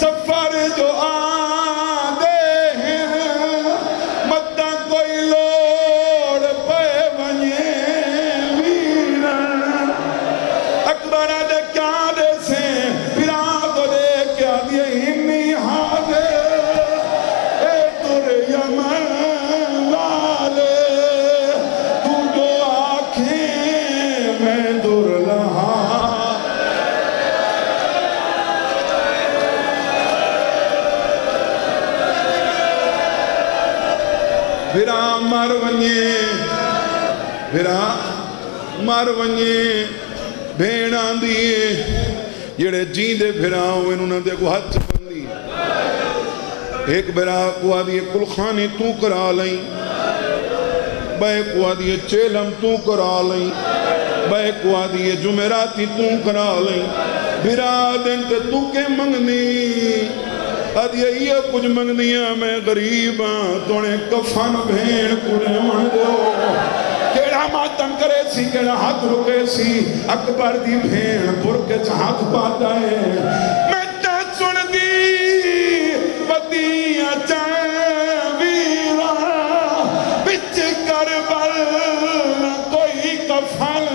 سفر جو آدھے ہیں مدہ کوئی لوڑ پہ ونye ویرن اکبر دے کیا دے سے پھرا تو دے کیا دے ہمی ہاں اے تر یمن والے تو جو آنکھیں میں دور لہا پھرا مر ونye بھیڑاں دیئے جڑے جیندے پھراؤں انہوں نے دیکھو ہاتھ چپندی ایک بھیرا کو آدھی کل خانی تو کرا لیں بے کو آدھی چیلم تو کرا لیں بے کو آدھی جمعراتی تو کرا لیں بھیرا دن تے تو کے منگنی آدھی یہ کچھ منگنیاں میں غریباں تونے کفن بھیڑ کنے من دو کیڑا ماتم کرے سی کیڑا ہاتھ رکے سی اکبر دی بھیڑ پر کے چاہت پاتا ہے میں تے سن دی بدیاں چاویرا بچ کربل کوئی کفن